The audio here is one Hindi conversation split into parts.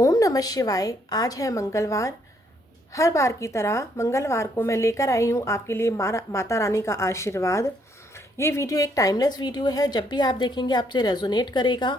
ओम नमः शिवाय। आज है मंगलवार। हर बार की तरह मंगलवार को मैं लेकर आई हूँ आपके लिए माता रानी का आशीर्वाद। ये वीडियो एक टाइमलेस वीडियो है, जब भी आप देखेंगे आपसे रेजोनेट करेगा।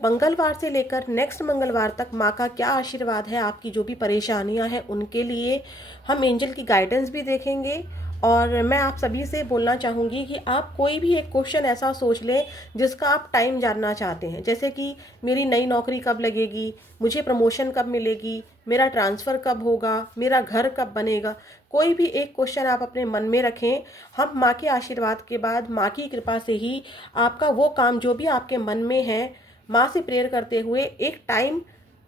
मंगलवार से लेकर नेक्स्ट मंगलवार तक माँ का क्या आशीर्वाद है, आपकी जो भी परेशानियाँ हैं उनके लिए हम एंजल की गाइडेंस भी देखेंगे। और मैं आप सभी से बोलना चाहूँगी कि आप कोई भी एक क्वेश्चन ऐसा सोच लें जिसका आप टाइम जानना चाहते हैं, जैसे कि मेरी नई नौकरी कब लगेगी, मुझे प्रमोशन कब मिलेगी, मेरा ट्रांसफ़र कब होगा, मेरा घर कब बनेगा। कोई भी एक क्वेश्चन आप अपने मन में रखें। हम माँ के आशीर्वाद के बाद, माँ की कृपा से ही आपका वो काम जो भी आपके मन में है, माँ से प्रेयर करते हुए एक टाइम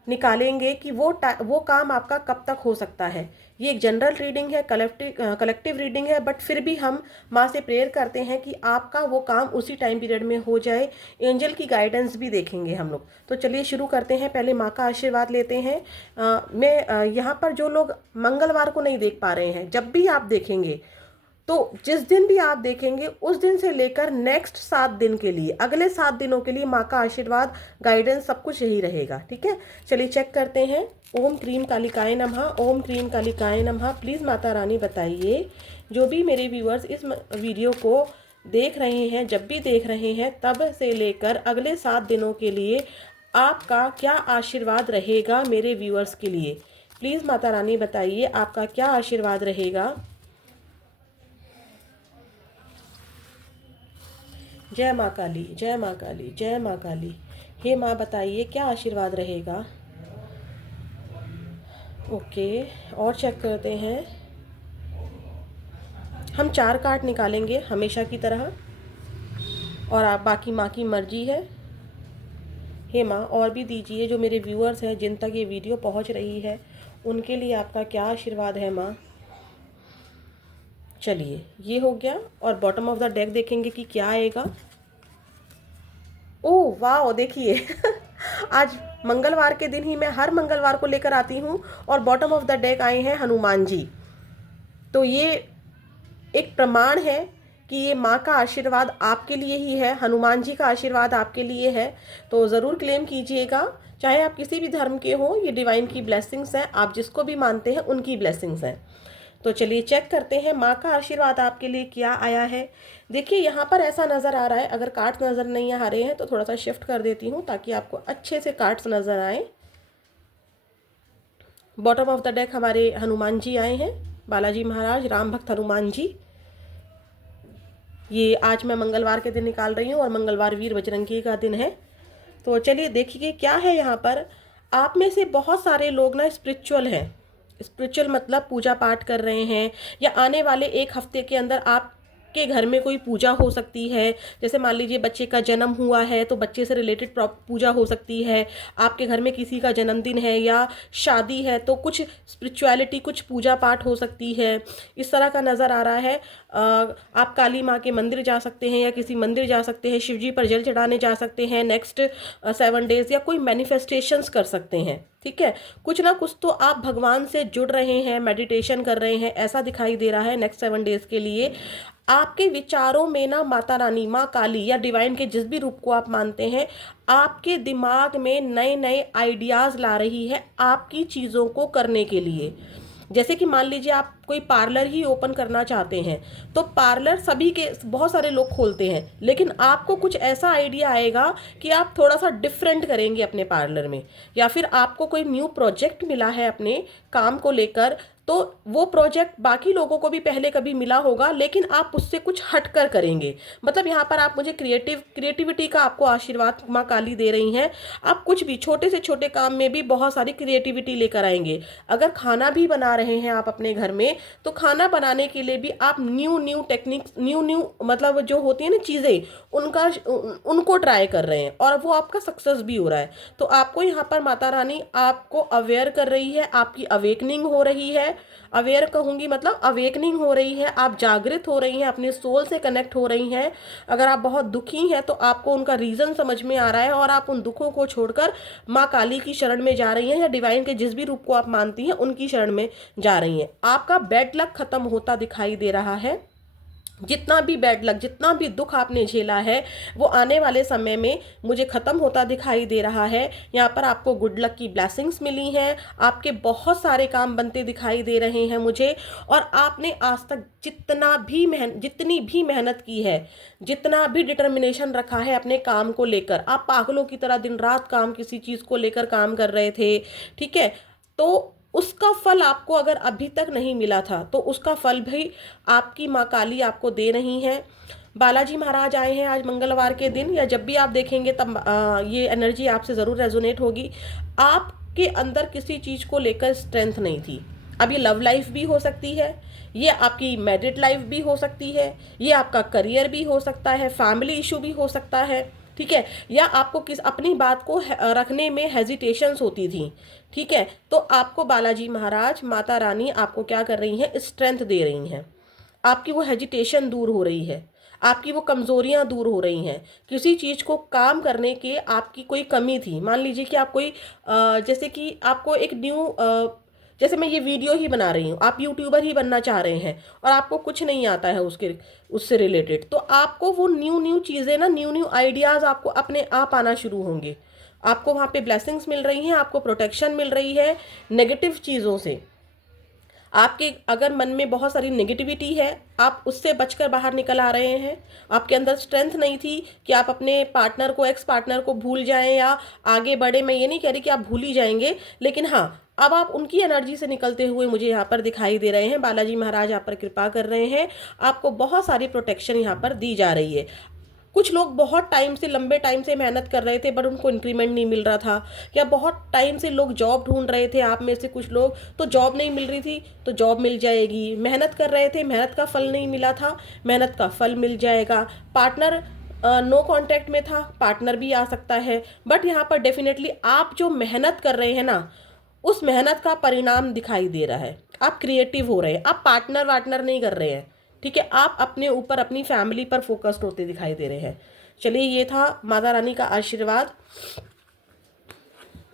निकालेंगे कि वो काम आपका कब तक हो सकता है। ये एक जनरल रीडिंग है, कलेक्टिव रीडिंग है, बट फिर भी हम माँ से प्रेयर करते हैं कि आपका वो काम उसी टाइम पीरियड में हो जाए। एंजल की गाइडेंस भी देखेंगे हम लोग। तो चलिए शुरू करते हैं। पहले माँ का आशीर्वाद लेते हैं। मैं यहाँ पर जो लोग मंगलवार को नहीं देख पा रहे हैं, जब भी आप देखेंगे, तो जिस दिन भी आप देखेंगे उस दिन से लेकर नेक्स्ट 7 दिन के लिए, अगले 7 दिनों के लिए माँ का आशीर्वाद, गाइडेंस, सब कुछ यही रहेगा। ठीक है, चलिए चेक करते हैं। ओम क्रीम कालिकाय नमः। ओम क्रीम कालिकाय नमः। प्लीज़ माता रानी बताइए, जो भी मेरे व्यूअर्स इस वीडियो को देख रहे हैं, जब भी देख रहे हैं, तब से लेकर अगले 7 दिनों के लिए आपका क्या आशीर्वाद रहेगा मेरे व्यूअर्स के लिए। प्लीज़ माता रानी बताइए आपका क्या आशीर्वाद रहेगा। जय माँ काली, जय माँ काली, जय माँ काली। हे माँ बताइए क्या आशीर्वाद रहेगा। ओके, और चेक करते हैं। हम 4 कार्ड निकालेंगे हमेशा की तरह, और आप बाकी माँ की मर्जी है। हे माँ और भी दीजिए, जो मेरे व्यूअर्स हैं जिन तक ये वीडियो पहुँच रही है उनके लिए आपका क्या आशीर्वाद है माँ। चलिए ये हो गया, और बॉटम ऑफ द डेक देखेंगे कि क्या आएगा। ओह वाह, देखिए आज मंगलवार के दिन ही मैं हर मंगलवार को लेकर आती हूँ, और बॉटम ऑफ द डेक आए हैं हनुमान जी। तो ये एक प्रमाण है कि ये माँ का आशीर्वाद आपके लिए ही है, हनुमान जी का आशीर्वाद आपके लिए है। तो ज़रूर क्लेम कीजिएगा, चाहे आप किसी भी धर्म के हो, ये डिवाइन की ब्लेसिंग्स हैं। आप जिसको भी मानते हैं उनकी ब्लेसिंग्स हैं। तो चलिए चेक करते हैं माँ का आशीर्वाद आपके लिए क्या आया है। देखिए यहाँ पर ऐसा नज़र आ रहा है, अगर कार्ड्स नज़र नहीं आ रहे हैं तो थोड़ा सा शिफ्ट कर देती हूँ ताकि आपको अच्छे से कार्ड्स नज़र आए। बॉटम ऑफ द डेक हमारे हनुमान जी आए हैं, बालाजी महाराज, राम भक्त हनुमान जी। ये आज मैं मंगलवार के दिन निकाल रही हूँ, और मंगलवार वीर बजरंगी का दिन है। तो चलिए देखिए क्या है यहाँ पर। आप में से बहुत सारे लोग ना स्पिरिचुअल हैं। स्पिरिचुअल मतलब पूजा पाठ कर रहे हैं, या आने वाले एक हफ्ते के अंदर आपके घर में कोई पूजा हो सकती है। जैसे मान लीजिए बच्चे का जन्म हुआ है तो बच्चे से रिलेटेड पूजा हो सकती है। आपके घर में किसी का जन्मदिन है या शादी है तो कुछ स्पिरिचुअलिटी, कुछ पूजा पाठ हो सकती है। इस तरह का नज़र आ रहा है। आप काली माँ के मंदिर जा सकते हैं, या किसी मंदिर जा सकते हैं, शिव जी पर जल चढ़ाने जा सकते हैं नेक्स्ट 7 डेज, या कोई मैनिफेस्टेशंस कर सकते हैं। ठीक है, कुछ ना कुछ तो आप भगवान से जुड़ रहे हैं, मेडिटेशन कर रहे हैं, ऐसा दिखाई दे रहा है नेक्स्ट 7 डेज के लिए। आपके विचारों में ना माता रानी, माँ काली, या डिवाइन के जिस भी रूप को आप मानते हैं, आपके दिमाग में नए नए आइडियाज़ ला रही है आपकी चीज़ों को करने के लिए। जैसे कि मान लीजिए आप कोई पार्लर ही ओपन करना चाहते हैं, तो पार्लर सभी के, बहुत सारे लोग खोलते हैं, लेकिन आपको कुछ ऐसा आइडिया आएगा कि आप थोड़ा सा डिफरेंट करेंगे अपने पार्लर में, या फिर आपको कोई न्यू प्रोजेक्ट मिला है अपने काम को लेकर, तो वो प्रोजेक्ट बाकी लोगों को भी पहले कभी मिला होगा, लेकिन आप उससे कुछ हटकर करेंगे। मतलब यहाँ पर आप मुझे क्रिएटिविटी का आपको आशीर्वाद माँ काली दे रही हैं। आप कुछ भी छोटे से छोटे काम में भी बहुत सारी क्रिएटिविटी लेकर आएंगे। अगर खाना भी बना रहे हैं आप अपने घर में, तो खाना बनाने के लिए भी आप न्यू न्यू टेक्निक्स, न्यू मतलब जो होती है ना चीज़ें, उनको ट्राई कर रहे हैं, और वो आपका सक्सेस भी हो रहा है। तो आपको यहाँ पर माता रानी आपको अवेयर कर रही है, आपकी अवेकनिंग हो रही है। अवेयर कहूँगी मतलब अवेकनिंग हो रही है, आप जागृत हो रही हैं, अपने सोल से कनेक्ट हो रही हैं। अगर आप बहुत दुखी हैं तो आपको उनका रीज़न समझ में आ रहा है, और आप उन दुखों को छोड़कर माँ काली की शरण में जा रही हैं, या डिवाइन के जिस भी रूप को आप मानती हैं उनकी शरण में जा रही हैं। आपका बैड लक खत्म होता दिखाई दे रहा है। जितना भी बैड लक, जितना भी दुख आपने झेला है, वो आने वाले समय में मुझे ख़त्म होता दिखाई दे रहा है। यहाँ पर आपको गुड लक की ब्लेसिंग्स मिली हैं, आपके बहुत सारे काम बनते दिखाई दे रहे हैं मुझे। और आपने आज तक जितनी भी मेहनत की है, जितना भी डिटर्मिनेशन रखा है अपने काम को लेकर, आप पागलों की तरह दिन रात काम, किसी चीज़ को लेकर काम कर रहे थे, ठीक है, तो उसका फल आपको अगर अभी तक नहीं मिला था तो उसका फल भी आपकी माँ काली आपको दे रही हैं। बालाजी महाराज आए हैं आज मंगलवार के दिन, या जब भी आप देखेंगे तब ये एनर्जी आपसे ज़रूर रेजोनेट होगी। आपके अंदर किसी चीज़ को लेकर स्ट्रेंथ नहीं थी। अब ये लव लाइफ भी हो सकती है, ये आपकी मैरिड लाइफ भी हो सकती है, ये आपका करियर भी हो सकता है, फैमिली इशू भी हो सकता है, ठीक है, या आपको किस अपनी बात को रखने में हेजिटेशंस होती थी, ठीक है, तो आपको बालाजी महाराज, माता रानी आपको क्या कर रही हैं, स्ट्रेंथ दे रही हैं। आपकी वो हेजिटेशन दूर हो रही है, आपकी वो कमज़ोरियाँ दूर हो रही हैं। किसी चीज़ को काम करने के आपकी कोई कमी थी, मान लीजिए कि आप कोई जैसे कि आपको एक न्यू जैसे मैं ये वीडियो ही बना रही हूँ, आप यूट्यूबर ही बनना चाह रहे हैं और आपको कुछ नहीं आता है उससे रिलेटेड, तो आपको वो न्यू चीज़ें ना, न्यू आइडियाज़ आपको अपने आप आना शुरू होंगे। आपको वहाँ पे ब्लेसिंग्स मिल रही हैं, आपको प्रोटेक्शन मिल रही है नेगेटिव चीज़ों से। आपके अगर मन में बहुत सारी नेगेटिविटी है, आप उससे बचकर बाहर निकल आ रहे हैं। आपके अंदर स्ट्रेंथ नहीं थी कि आप अपने पार्टनर को, एक्स पार्टनर को भूल जाएं या आगे बढ़े। मैं ये नहीं कह रही कि आप भूल ही जाएंगे, लेकिन हाँ, अब आप उनकी एनर्जी से निकलते हुए मुझे यहाँ पर दिखाई दे रहे हैं। बालाजी महाराज यहाँ पर कृपा कर रहे हैं, आपको बहुत सारी प्रोटेक्शन यहाँ पर दी जा रही है। कुछ लोग बहुत टाइम से, लंबे टाइम से मेहनत कर रहे थे बट उनको इंक्रीमेंट नहीं मिल रहा था, या बहुत टाइम से लोग जॉब ढूंढ रहे थे, आप में से कुछ लोग तो जॉब नहीं मिल रही थी, तो जॉब मिल जाएगी। मेहनत कर रहे थे, मेहनत का फल नहीं मिला था, मेहनत का फल मिल जाएगा। पार्टनर नो कांटेक्ट में था, पार्टनर भी आ सकता है। बट यहाँ पर डेफिनेटली आप जो मेहनत कर रहे हैं ना, उस मेहनत का परिणाम दिखाई दे रहा है। आप क्रिएटिव हो रहे हैं, आप पार्टनर वार्टनर नहीं कर रहे हैं, ठीक है, आप अपने ऊपर, अपनी फैमिली पर फोकस्ड होते दिखाई दे रहे हैं। चलिए, ये था माता रानी का आशीर्वाद।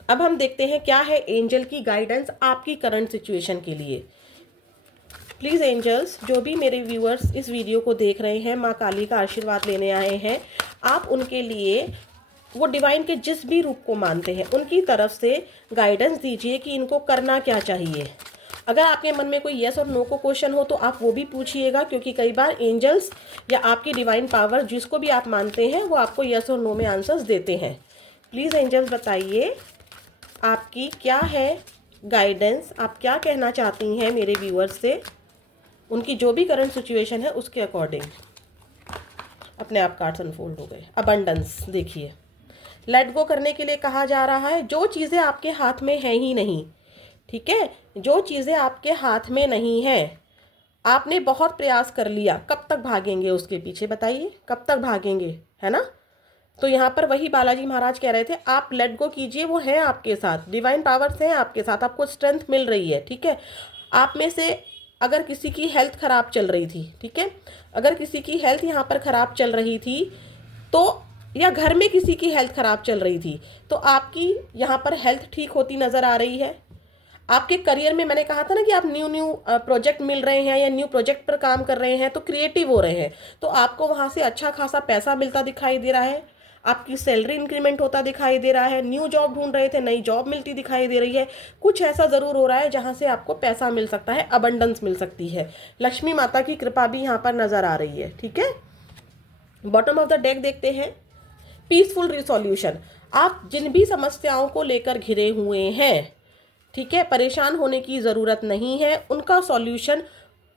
अब हम देखते हैं क्या है एंजल की गाइडेंस आपकी करंट सिचुएशन के लिए। प्लीज़ एंजल्स, जो भी मेरे व्यूअर्स इस वीडियो को देख रहे हैं, माँ काली का आशीर्वाद लेने आए हैं, आप उनके लिए वो डिवाइन के जिस भी रूप को मानते हैं उनकी तरफ से गाइडेंस दीजिए कि इनको करना क्या चाहिए। अगर आपके मन में कोई यस और नो को क्वेश्चन हो तो आप वो भी पूछिएगा, क्योंकि कई बार एंजल्स या आपकी डिवाइन पावर, जिसको भी आप मानते हैं, वो आपको यस और नो में आंसर्स देते हैं। प्लीज़ एंजल्स बताइए आपकी क्या है गाइडेंस, आप क्या कहना चाहती हैं मेरे व्यूअर्स से, उनकी जो भी करंट सिचुएशन है उसके अकॉर्डिंग। अपने आप कार्ड्स अनफोल्ड हो गए। अबंडेंस देखिए, लेट गो करने के लिए कहा जा रहा है। जो चीज़ें आपके हाथ में हैं ही नहीं, ठीक है, जो चीज़ें आपके हाथ में नहीं हैं, आपने बहुत प्रयास कर लिया, कब तक भागेंगे उसके पीछे, बताइए कब तक भागेंगे, है ना। तो यहाँ पर वही बालाजी महाराज कह रहे थे, आप लेट गो कीजिए, वो है आपके साथ, डिवाइन पावर्स हैं आपके साथ, आपको स्ट्रेंथ मिल रही है, ठीक है। आप में से अगर किसी की हेल्थ ख़राब चल रही थी, ठीक है, अगर किसी की हेल्थ यहाँ पर ख़राब चल रही थी, तो या घर में किसी की हेल्थ ख़राब चल रही थी, तो आपकी यहाँ पर हेल्थ ठीक होती नज़र आ रही है। आपके करियर में मैंने कहा था ना कि आप न्यू प्रोजेक्ट मिल रहे हैं या न्यू प्रोजेक्ट पर काम कर रहे हैं, तो क्रिएटिव हो रहे हैं, तो आपको वहाँ से अच्छा खासा पैसा मिलता दिखाई दे रहा है, आपकी सैलरी इंक्रीमेंट होता दिखाई दे रहा है। न्यू जॉब ढूंढ रहे थे, नई जॉब मिलती दिखाई दे रही है। कुछ ऐसा ज़रूर हो रहा है जहाँ से आपको पैसा मिल सकता है, अबंडेंस मिल सकती है। लक्ष्मी माता की कृपा भी यहाँ पर नज़र आ रही है, ठीक है। बॉटम ऑफ द डेक देखते हैं, पीसफुल रिसोल्यूशन। आप जिन भी समस्याओं को लेकर घिरे हुए हैं, ठीक है, परेशान होने की ज़रूरत नहीं है, उनका सॉल्यूशन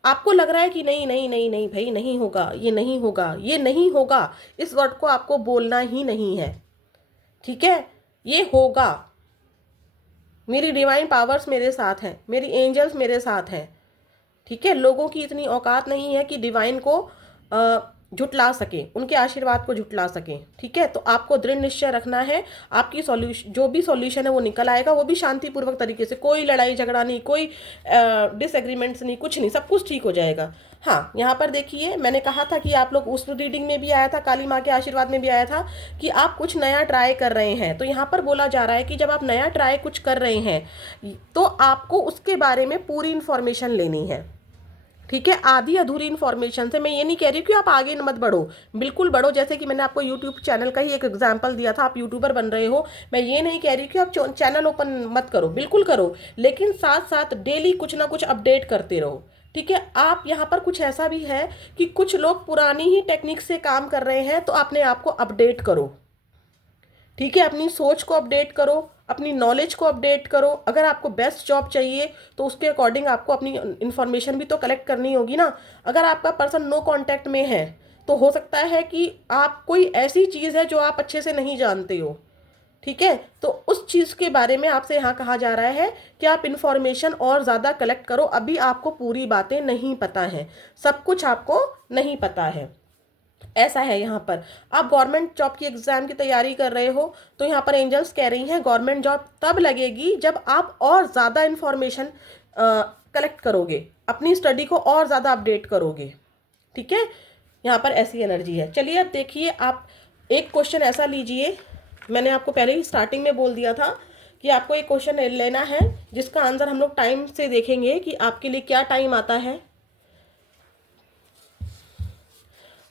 आपको लग रहा है कि नहीं नहीं नहीं नहीं भाई, नहीं होगा, ये नहीं होगा, ये नहीं होगा, इस वर्ड को आपको बोलना ही नहीं है, ठीक है, ये होगा। मेरी डिवाइन पावर्स मेरे साथ हैं, मेरी एंजल्स मेरे साथ हैं, ठीक है। लोगों की इतनी औकात नहीं है कि डिवाइन को झुटला सके, उनके आशीर्वाद को झुटला सके, ठीक है। तो आपको दृढ़ निश्चय रखना है, आपकी सॉल्यूशन, जो भी सॉल्यूशन है वो निकल आएगा, वो भी शांतिपूर्वक तरीके से, कोई लड़ाई झगड़ा नहीं, कोई डिसएग्रीमेंट्स नहीं, कुछ नहीं, सब कुछ ठीक हो जाएगा। हाँ, यहाँ पर देखिए, मैंने कहा था कि आप लोग उस रीडिंग में भी आया था, काली माँ के आशीर्वाद में भी आया था कि आप कुछ नया ट्राई कर रहे हैं। तो यहाँ पर बोला जा रहा है कि जब आप नया ट्राई कुछ कर रहे हैं तो आपको उसके बारे में पूरी इन्फॉर्मेशन लेनी है, ठीक है, आधी अधूरी इन्फॉर्मेशन से। मैं ये नहीं कह रही कि आप आगे मत बढ़ो, बिल्कुल बढ़ो। जैसे कि मैंने आपको यूट्यूब चैनल का ही एक एग्जांपल दिया था, आप यूट्यूबर बन रहे हो। मैं ये नहीं कह रही कि आप चैनल ओपन मत करो, बिल्कुल करो, लेकिन साथ साथ डेली कुछ ना कुछ अपडेट करते रहो। ठीक है, आप यहाँ पर कुछ ऐसा भी है कि कुछ लोग पुरानी ही टेक्निक से काम कर रहे हैं, तो अपने आप को अपडेट करो। ठीक है, अपनी सोच को अपडेट करो, अपनी नॉलेज को अपडेट करो। अगर आपको बेस्ट जॉब चाहिए तो उसके अकॉर्डिंग आपको अपनी इन्फॉर्मेशन भी तो कलेक्ट करनी होगी ना। अगर आपका पर्सन नो कांटेक्ट में है तो हो सकता है कि आप कोई ऐसी चीज़ है जो आप अच्छे से नहीं जानते हो। ठीक है, तो उस चीज़ के बारे में आपसे यहाँ कहा जा रहा है कि आप इन्फॉर्मेशन और ज़्यादा कलेक्ट करो। अभी आपको पूरी बातें नहीं पता है, सब कुछ आपको नहीं पता है, ऐसा है यहाँ पर। आप गवर्नमेंट जॉब की एग्ज़ाम की तैयारी कर रहे हो तो यहाँ पर एंजल्स कह रही हैं गवर्नमेंट जॉब तब लगेगी जब आप और ज़्यादा इन्फॉर्मेशन कलेक्ट करोगे, अपनी स्टडी को और ज़्यादा अपडेट करोगे। ठीक है, यहाँ पर ऐसी एनर्जी है। चलिए अब देखिए, आप एक क्वेश्चन ऐसा लीजिए, मैंने आपको पहले ही स्टार्टिंग में बोल दिया था कि आपको एक क्वेश्चन लेना है जिसका आंसर हम लोग टाइम से देखेंगे कि आपके लिए क्या टाइम आता है।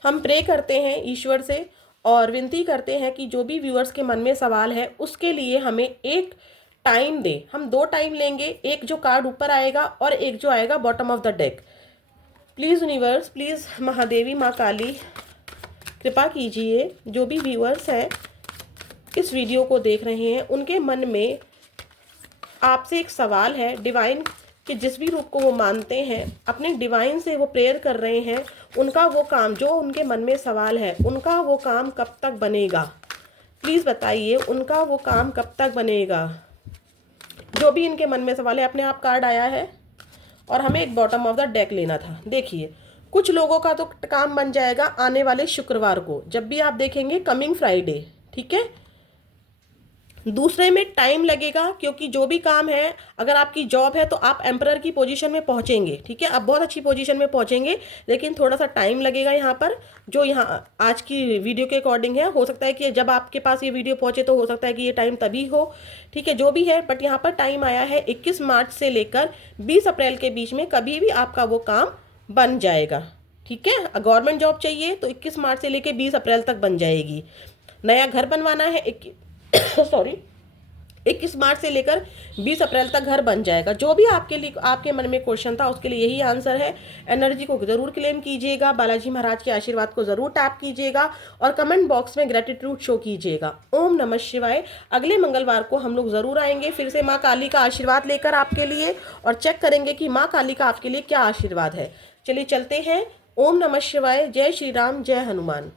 हम प्रे करते हैं ईश्वर से और विनती करते हैं कि जो भी व्यूअर्स के मन में सवाल है उसके लिए हमें एक टाइम दे। हम 2 टाइम लेंगे, एक जो कार्ड ऊपर आएगा और एक जो आएगा bottom of the deck. Please universe, please Mahadevi, माँ काली, कृपा कीजिए जो भी व्यूअर्स हैं इस वीडियो को देख रहे हैं उनके मन में आपसे एक सवाल है डिवाइन कि जिस भी रूप को वो मानते हैं, अपने डिवाइन से वो प्रेयर कर रहे हैं, उनका वो काम जो उनके मन में सवाल है उनका वो काम कब तक बनेगा। प्लीज़ बताइए उनका वो काम कब तक बनेगा। जो भी इनके मन में सवाल है, अपने आप कार्ड आया है और हमें एक बॉटम ऑफ द डेक लेना था। देखिए, कुछ लोगों का तो काम बन जाएगा आने वाले शुक्रवार को, जब भी आप देखेंगे कमिंग फ्राइडे। ठीक है, दूसरे में टाइम लगेगा क्योंकि जो भी काम है, अगर आपकी जॉब है तो आप एम्परर की पोजीशन में पहुंचेंगे। ठीक है, आप बहुत अच्छी पोजीशन में पहुंचेंगे, लेकिन थोड़ा सा टाइम लगेगा यहाँ पर। जो यहाँ आज की वीडियो के अकॉर्डिंग है, हो सकता है कि जब आपके पास ये वीडियो पहुंचे तो हो सकता है कि ये टाइम तभी हो। ठीक है, जो भी है, बट यहाँ पर टाइम आया है 21 मार्च से लेकर 20 अप्रैल के बीच में कभी भी आपका वो काम बन जाएगा। ठीक है, गवर्नमेंट जॉब चाहिए तो 21 मार्च से लेकर 20 अप्रैल तक बन जाएगी। नया घर बनवाना है सॉरी 21 मार्च से लेकर 20 अप्रैल तक घर बन जाएगा। जो भी आपके लिए आपके मन में क्वेश्चन था उसके लिए यही आंसर है। एनर्जी को ज़रूर क्लेम कीजिएगा, बालाजी महाराज के आशीर्वाद को ज़रूर टैप कीजिएगा और कमेंट बॉक्स में ग्रेटिट्यूड शो कीजिएगा। ओम नमः शिवाय। अगले मंगलवार को हम लोग ज़रूर आएंगे फिर से माँ काली का आशीर्वाद लेकर आपके लिए, और चेक करेंगे कि माँ काली का आपके लिए क्या आशीर्वाद है। चलिए चलते हैं। ओम नमः शिवाय। जय श्री राम, जय हनुमान।